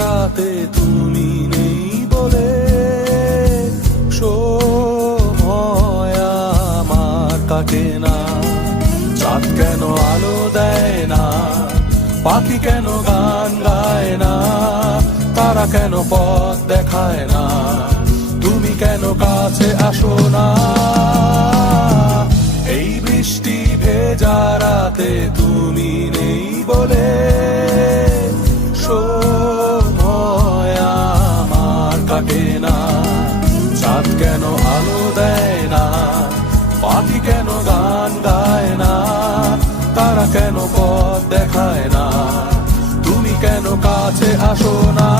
রাতে তুমি নেই বলে সময় আমার কাটে না। চাঁদ কেন আলো দেয় না, পাখি কেন গান গায় না, তারা কেন পথ দেখায় না, তুমি কেন কাছে আসো না। এই বৃষ্টি ভেজা রাতে তুমি নেই বলে সময় আমার কাটে না। চাঁদ কেন আলো দেয় না, পাখি কেন গান গায় না, তারা কেন পথ দেখায় না, তুমি কেন কাছে আসো না।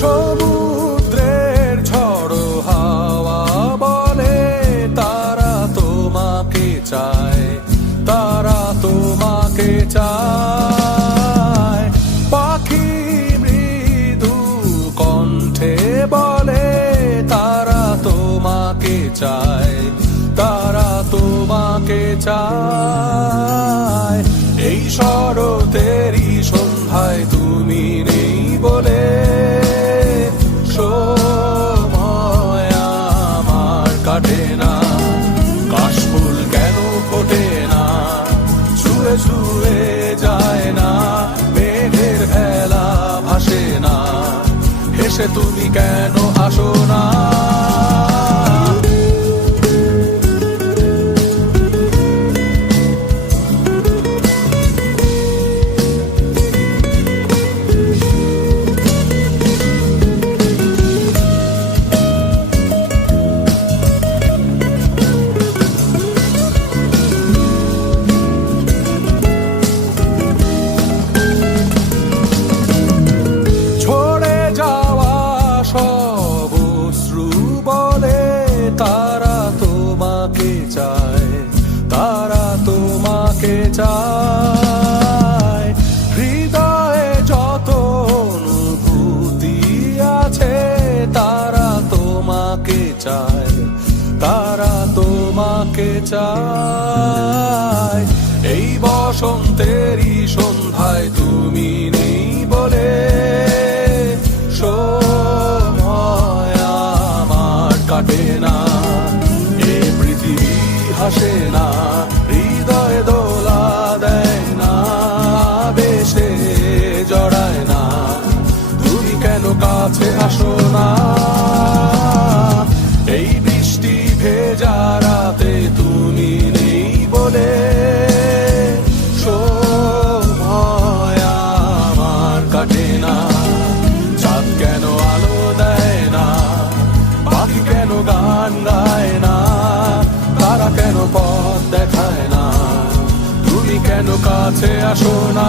সমুদ্রের ঝড়ো হাওয়া বলে তারা তোমাকে চায়, তারা তোমাকে চায়। পাখি মৃদু কণ্ঠে বলে তারা তোমাকে চায়, তারা তোমাকে চায়। এই শরতেরই সন্ধ্যায় তুমি নেই বলে সময় আমার কাটে না। কাশফুল কেন ফোটে না, ছুঁয়ে ছুঁয়ে যায় না, মেঘের ভেলা ভাসে না, হেসে তুমি কেন আসো না। তারা তোমাকে চায়, তারা তোমাকে চায়। হৃদয়ে যত অনুভূতি আছে তারা তোমাকে চায়, তারা তোমাকে চায়। এই বসন্তেরই সন্ধ্যায় তুমি নেই বলে সময় আমার কাটে না। হাসে না, হৃদয় দোলা দেয় না, বেশে জড়ায় না, তুমি কেন কাছে আসো না। এই বৃষ্টি ভেজা রাতে তুমি নেই বলে সময় আমার কাটে না। চাঁদ কেন আলো দেয় না, পাখি কেন গান গায় না, তারা কেন পথ দেখায় না, তুমি কেন কাছে আসো না।